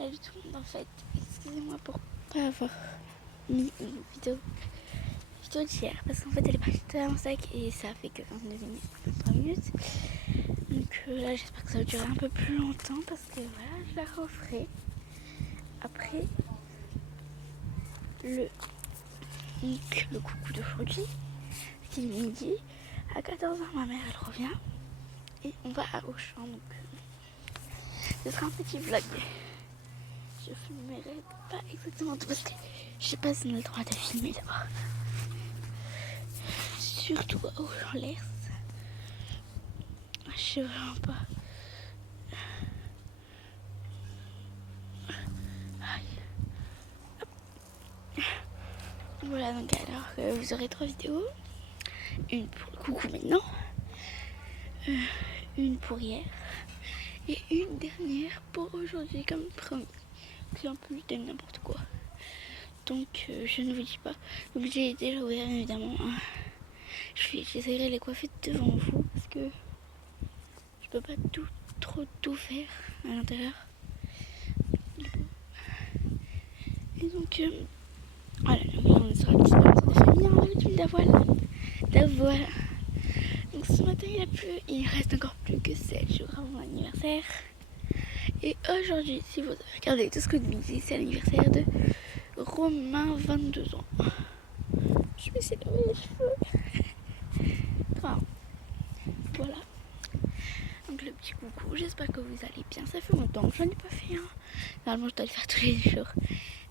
Salut tout le monde, en fait, excusez-moi pour pas avoir mis une vidéo d'hier parce qu'en fait elle est partie en sac et ça fait que 22 minutes, 23 minutes. Donc là j'espère que ça va durer un peu plus longtemps parce que voilà, je la referai après le coucou d'aujourd'hui qui est midi. À 14h ma mère elle revient et on va à Auchan, donc ce sera un petit vlog. Je filmerai pas exactement tout parce que je sais pas si on a le droit de filmer d'abord. Surtout à Auchan-Lers. Je sais vraiment pas. Voilà, donc alors vous aurez 3 vidéos. Une pour le coucou maintenant, une pour hier et une dernière pour aujourd'hui comme promis. C'est un peu de n'importe quoi. Donc je ne vous dis pas. Donc j'ai déjà ouvert évidemment. J'essaierai de les coiffer devant vous parce que je peux pas tout faire à l'intérieur. Et donc voilà, on sera le petit moment de famille en routine d'avoine. Donc ce matin il a plu, il reste encore plus que 7 jours avant mon anniversaire. Et aujourd'hui, si vous avez regardé tout ce que je disais, c'est l'anniversaire de Romain, 22 ans. Je me suis lavé les cheveux. Enfin, voilà. Donc le petit coucou, j'espère que vous allez bien. Ça fait longtemps que j'en ai pas fait un. Normalement je dois le faire tous les jours.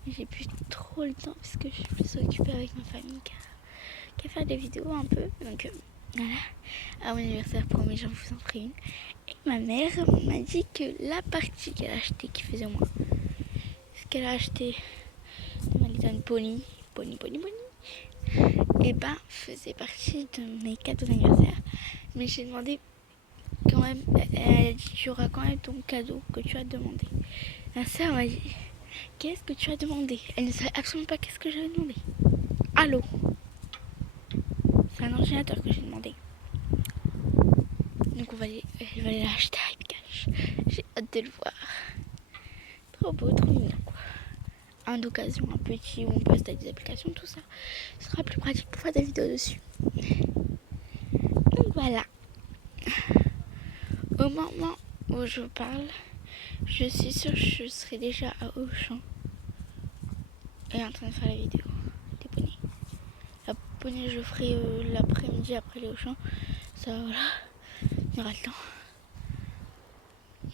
Mais j'ai plus trop le temps parce que je suis plus occupée avec ma famille qu'à faire des vidéos un peu. Donc voilà. À mon anniversaire, promis, j'en vous en ferai une. Et ma mère m'a dit que la partie qu'elle a achetée, qui faisait moins, ce qu'elle a acheté de ma Little Pony, et ben faisait partie de mes cadeaux d'anniversaire. Mais j'ai demandé quand même, elle a dit tu auras quand même ton cadeau que tu as demandé. Ma soeur m'a dit qu'est-ce que tu as demandé? Elle ne savait absolument pas qu'est-ce que j'avais demandé. Allô? C'est un ordinateur que j'ai demandé. Donc elle va aller l'acheter avec cash. J'ai hâte de le voir. Trop beau, trop mignon quoi. Un d'occasion, un petit où on poste avec des applications, tout ça. Ce sera plus pratique pour faire des vidéos dessus. Donc voilà. Au moment où je vous parle, je suis sûre que je serai déjà à Auchan et en train de faire la vidéo des poneys. La poney, je ferai l'après-midi après les Auchan. Ça, voilà, il y aura le temps.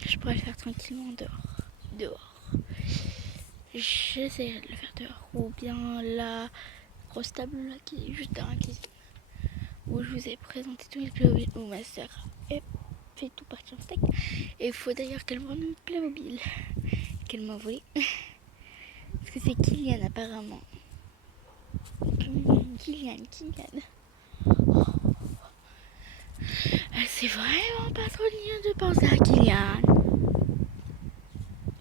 Je pourrais le faire tranquillement dehors. J'essaierai de le faire dehors. Ou bien la grosse table là qui est juste dans la cuisine. Où je vous ai présenté tous les Playmobil où ma soeur fait tout partir en steak. Et il faut d'ailleurs qu'elle me rende une Playmobil qu'elle m'a volé. Parce que c'est Kylian apparemment. Kylian. Oh. C'est vraiment pas trop mignon de penser à Kylian.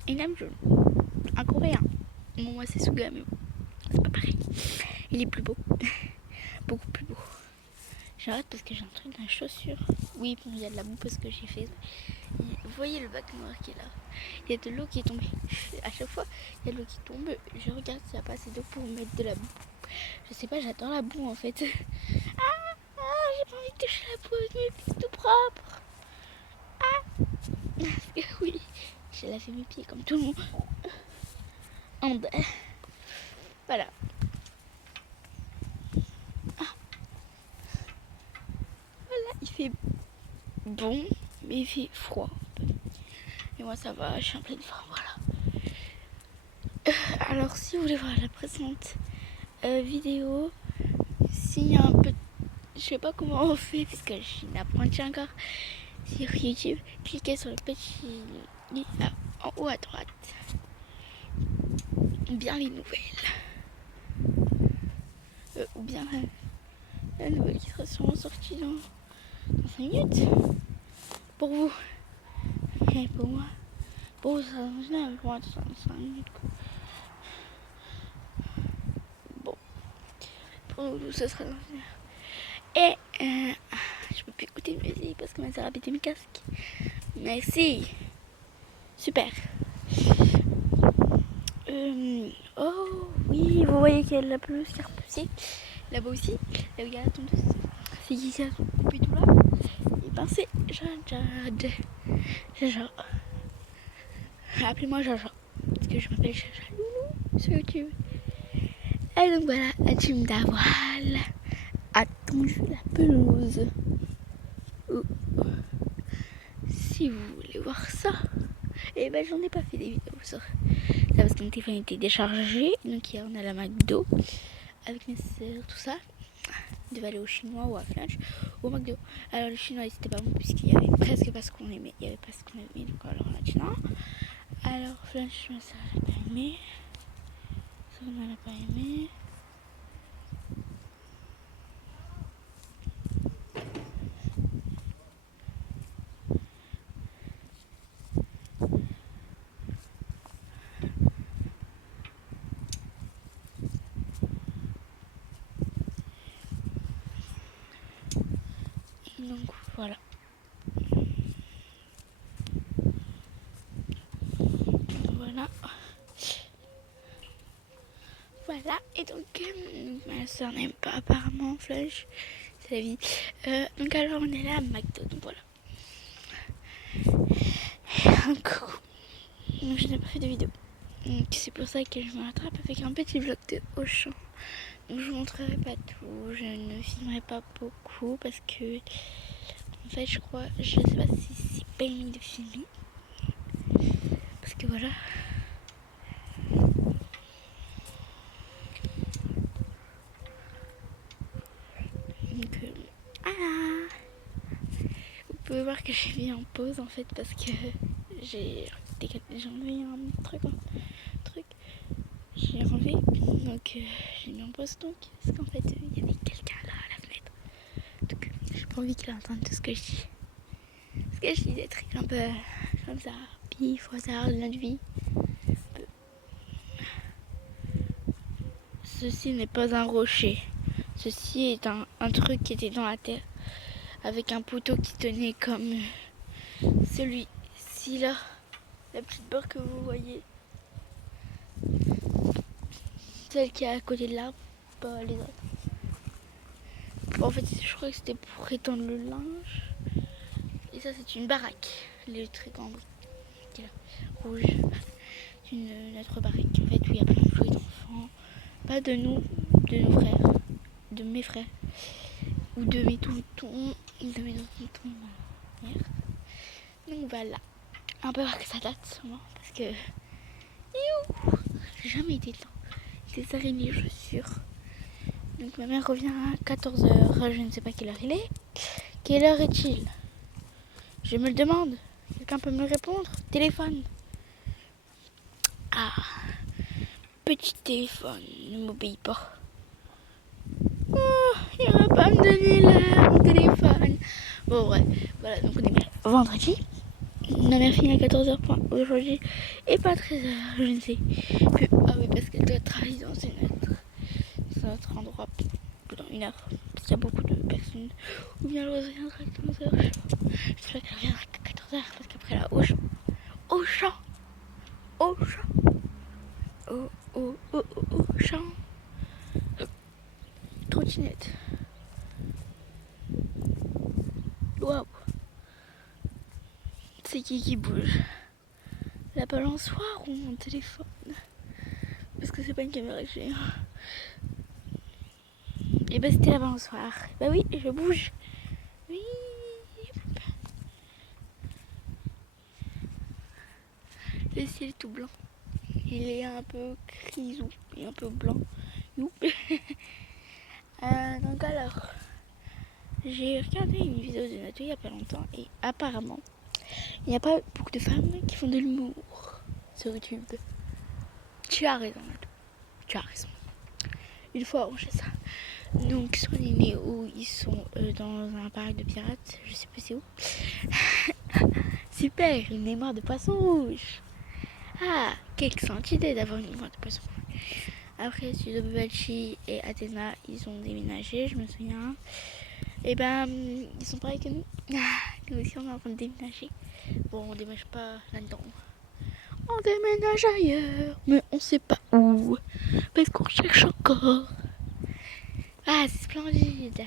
Il aime jaune. Un coréen. Bon, moi c'est Suga, mais bon, c'est pas pareil. Il est plus beau. Beaucoup plus beau. J'arrête parce que j'ai un truc dans la chaussure. Oui, bon, il y a de la boue parce que j'ai fait. Vous voyez le bac noir qui est là. Il y a de l'eau qui est tombée. À chaque fois, il y a de l'eau qui tombe. Je regarde s'il n'y a pas assez d'eau pour mettre de la boue. Je sais pas, j'adore la boue en fait. J'ai pas envie de toucher la boue avec mes pieds tout propres. Parce que oui, j'ai lavé mes pieds comme tout le monde. Voilà. Il fait bon, mais il fait froid. Et moi ça va, je suis en pleine forme, voilà. Alors si vous voulez voir la présente vidéo, s'il y a un peu... Je sais pas comment on fait, puisque je suis une apprentie encore sur YouTube. Cliquez sur le petit lien en haut à droite. Bien les nouvelles. Ou bien la nouvelle qui sera sûrement sortie dans 5 minutes. Pour vous. Et pour moi. Pour vous, ça sera dans général, pour moi, ça sera dans 5 minutes. Bon. Pour nous, ça sera dans général. Et je peux plus écouter de musique parce que ma soeur a pété mes casques. Merci. Super. Oh oui, vous voyez qu'il y a de la pelouse qui a repoussé. Là-bas aussi, là où il y a la tondeuse. C'est qui a coupé tout là. Et ben c'est Jaja. Appelez-moi Jaja. Parce que je m'appelle Jaja Loulou sur YouTube. Et donc voilà, la team d'Avoile a tondu la pelouse. Si vous voulez voir ça, et ben j'en ai pas fait des vidéos sur ça parce que mon téléphone était déchargé. Donc hier on a la McDo avec mes soeurs, tout ça. On devait aller au chinois ou à Flunch ou au McDo. Alors le chinois c'était pas bon puisqu'il y avait presque pas ce qu'on aimait. Il y avait pas ce qu'on aimait, donc alors on a dit non. Alors Flunch, ma soeur elle a pas aimé. Ça on n'a pas aimé. Donc voilà. Voilà, et donc ma soeur n'aime pas apparemment Flush, c'est la vie. Donc alors on est là à McDo, donc voilà. Un coucou. Donc je n'ai pas fait de vidéo. Donc c'est pour ça que je me rattrape avec un petit vlog de Auchan. Donc je vous montrerai pas tout, je ne filmerai pas beaucoup parce que en fait je crois, je sais pas si c'est permis de filmer. Parce que voilà. Donc voilà. Vous pouvez voir que j'ai mis en pause en fait parce que j'ai enlevé un truc. J'ai enlevé, donc j'ai mis en pause donc parce qu'en fait il y avait quelqu'un là à la fenêtre. Donc j'ai pas envie qu'il entende tout ce que je dis. Parce que je dis des trucs un peu comme ça, pif, au hasard de notre vie. Ceci n'est pas un rocher. Ceci est un truc qui était dans la terre. Avec un poteau qui tenait comme celui-ci là. La petite barre que vous voyez. Celle qui est à côté de l'arbre, pas les autres. En fait, je crois que c'était pour étendre le linge. Et ça, c'est une baraque électrique en rouge. C'est notre baraque. En fait, où il y a plein de jouets d'enfants. Pas de nous, de nos frères, de mes frères. Ou de mes tontons. De mes tontons, ma mère. Donc voilà. On peut voir que ça date sûrement. Parce que. J'ai jamais été dedans. Des araignées, je suis sûre. Donc ma mère revient à 14h. Je ne sais pas quelle heure il est. Quelle heure est-il? Je me le demande. Quelqu'un peut me le répondre? Téléphone. Ah. Petit téléphone. Ne m'obéis pas. Oh, il va pas me donner là, mon téléphone. Bon, bref. Voilà, donc on est bien vendredi. Ma mère finit à 14h aujourd'hui. Et pas 13h, je ne sais plus. Ah oui, parce qu'elle doit travailler dans notre endroit pendant 1 heure. Parce qu'il y a beaucoup de personnes. Ou bien elle reviendra à 15h. J'espère qu'elle reviendra à 14h. Parce qu'après là, au champ. Au champ. Trottinette. Waouh. C'est qui bouge? La balançoire ou mon téléphone? Parce que c'est pas une caméra que j'ai. Et bah c'était la balançoire. Bah oui, je bouge. Oui. Le ciel est tout blanc. Il est un peu grisou et un peu blanc. Donc alors, j'ai regardé une vidéo de Nato il y a pas longtemps et apparemment, il n'y a pas beaucoup de femmes qui font de l'humour sur YouTube. Tu as raison, Nato. Tu as raison. Il faut arranger ça. Donc, soit les néo, ils sont dans un parc de pirates, je sais plus c'est où. Super, une mémoire de poisson rouge. Ah, quelle excellente idée d'avoir une mémoire de poisson rouge. Après, Sudobachi et Athéna, ils ont déménagé, je me souviens. Et ben, ils sont pareils que nous. Nous aussi, on est en train de déménager. Bon, on déménage pas là-dedans. On déménage ailleurs, mais on sait pas où, parce qu'on cherche encore. Ah, c'est splendide.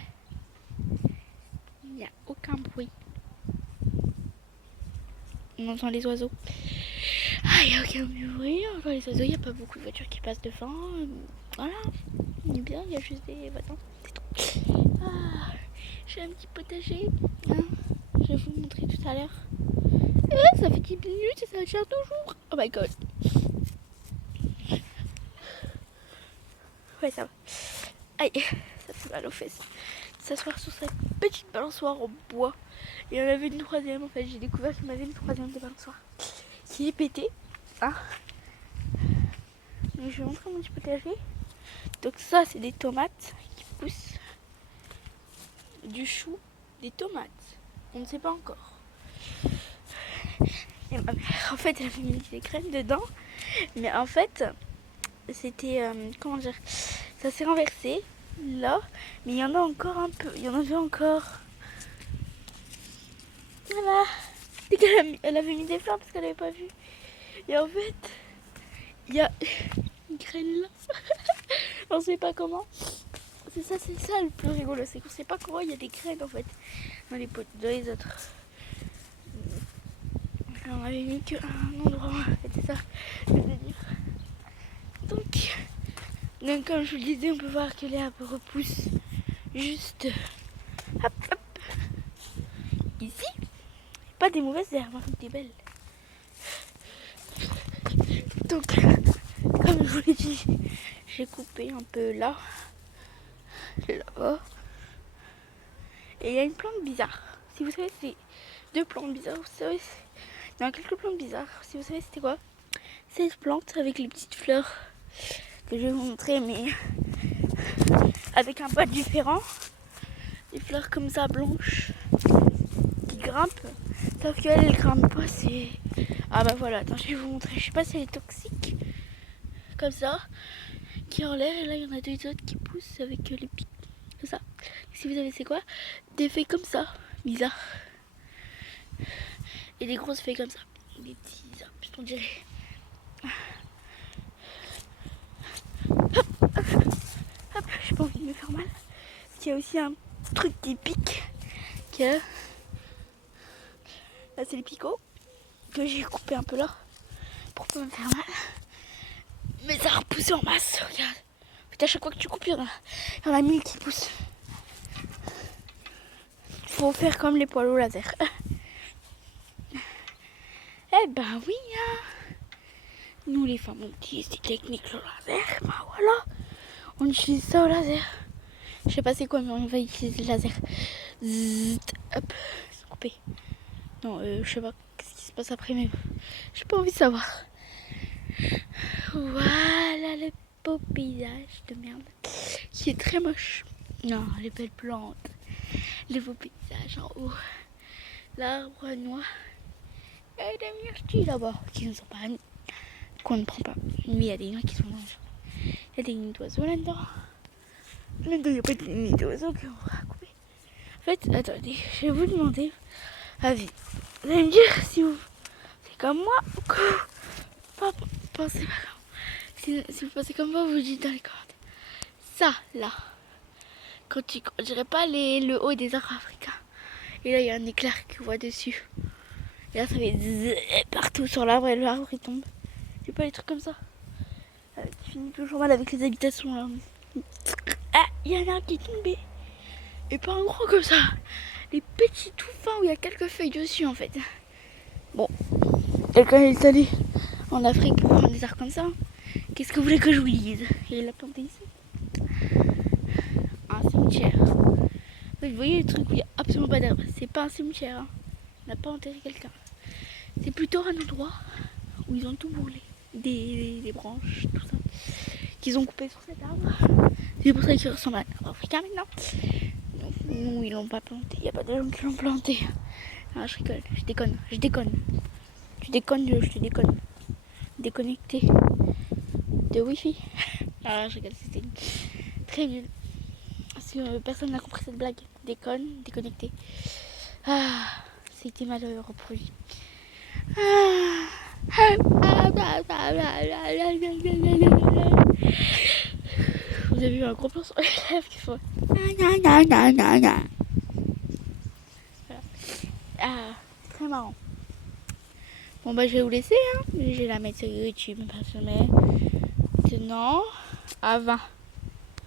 Il n'y a aucun bruit. On entend les oiseaux. Ah, il n'y a aucun bruit, on entend les oiseaux, il n'y a pas beaucoup de voitures qui passent devant. Voilà, il est bien, il y a juste des voitures. C'est tout. Ah, j'ai un petit potager. Hein, je vais vous montrer tout à l'heure. Ça fait 10 minutes et ça tient toujours. Oh my god. Ouais, ça va. Aïe, ça fait mal aux fesses. S'asseoir sur cette petite balançoire en bois. Et il y en avait une troisième en fait. J'ai découvert qu'il y en avait une troisième de balançoire qui est pétée. Hein. Donc, je vais vous montrer mon petit potager. Donc ça, c'est des tomates qui poussent. Du chou, des tomates. On ne sait pas encore. Et ma mère, en fait, elle avait mis des graines dedans. Mais en fait, c'était... comment dire, ça s'est renversé, là. Mais il y en a encore un peu. Il y en avait encore. Voilà. Elle avait mis des fleurs parce qu'elle n'avait pas vu. Et en fait, il y a une graine là. On sait pas comment. C'est ça le plus rigolo. C'est qu'on sait pas comment il y a des graines en fait. Dans les potes, dans les autres. On avait mis qu'un endroit. C'était ça le délire. Donc comme je vous le disais, on peut voir que l'herbe repousse juste hop, hop. Ici. Pas des mauvaises herbes, hein, des belles. Donc, comme je vous l'ai dit, j'ai coupé un peu là, là-bas. Et il y a une plante bizarre. Si vous savez, c'est deux plantes bizarres. Vous savez, il y a quelques plantes bizarres. Si vous savez, c'était quoi? Cette plante avec les petites fleurs que je vais vous montrer, mais avec un pas différent. Des fleurs comme ça, blanches, qui grimpent. Sauf qu'elle, elle grimpe pas, c'est... Ah bah voilà, attends, je vais vous montrer. Je sais pas si elle est toxique. Comme ça, qui est en l'air. Et là, il y en a deux autres qui poussent avec les pics. Comme ça. Et si vous savez, c'est quoi? Des feuilles comme ça. Bizarre. Et des grosses feuilles comme ça. Des petits arbres, on dirait. Hop, hop, hop. J'ai pas envie de me faire mal. Parce qu'il y a aussi un truc qui pique. Que... Là, c'est les picots. Que j'ai coupé un peu là. Pour pas me faire mal. Mais ça a repoussé en masse. Regarde. En fait, à chaque fois que tu coupes, il y en a 1000 qui poussent. Faut faire comme les poils au laser. Eh ben oui, hein. Nous les femmes, on utilise des techniques au laser. Ben voilà, on utilise ça au laser. Je sais pas c'est quoi, mais on va utiliser le laser. Zzz, hop, c'est coupé. Non, je sais pas ce qui se passe après, mais j'ai pas envie de savoir. Voilà le beau paysage de merde qui est très moche. Non, les belles plantes, les beaux paysages en haut, l'arbre noir et des myrtilles là-bas qui ne sont pas amis, qu'on ne prend pas. Mais il y a des noix qui sont dangereux. Il y a des nids d'oiseaux là-dedans. Là-dedans, il n'y a pas de nids d'oiseaux qu'on va couper. En fait, attendez, je vais vous demander avis. Vous allez me dire si vous c'est comme moi ou que vous pensez pas comme moi. Si vous pensez comme moi, vous dites dans les commentaires. Ça, là, quand on dirait pas le haut des arbres africains. Et là, il y a un éclair qui voit dessus. Et là, ça fait zzz, partout sur l'arbre et l'arbre il tombe. C'est pas les trucs comme ça. Tu finis toujours mal avec les habitations là. Ah, il y a un arbre qui est tombé. Et pas un gros comme ça. Les petits tout fins où il y a quelques feuilles dessus en fait. Bon, quelqu'un est allé en Afrique pour prendre des arbres comme ça. Qu'est-ce que vous voulez que je vous dise? Il l'a planté ici. Un cimetière. Vous voyez le truc où il n'y a absolument pas d'arbres. C'est pas un cimetière. Hein. On n'a pas enterré quelqu'un. C'est plutôt un endroit où ils ont tout brûlé. Des branches, tout ça. Qu'ils ont coupé sur cet arbre. C'est pour ça qu'il ressemble à un arbre africain maintenant. Non, ils l'ont pas planté. Il n'y a pas de gens qui l'ont planté. Ah, je rigole, je déconne. Tu déconnes, je te déconne. Déconnecté de Wi-Fi. Ah, je rigole, c'était très nul. Si personne n'a compris cette blague, déconnecté. Ah, c'était malheureux pour lui. Ah, Vous avez vu un gros plan sur les lèvres qui font. Ah, très marrant. Bon bah je vais vous laisser, hein. Je vais la mettre sur YouTube parce que maintenant à 20.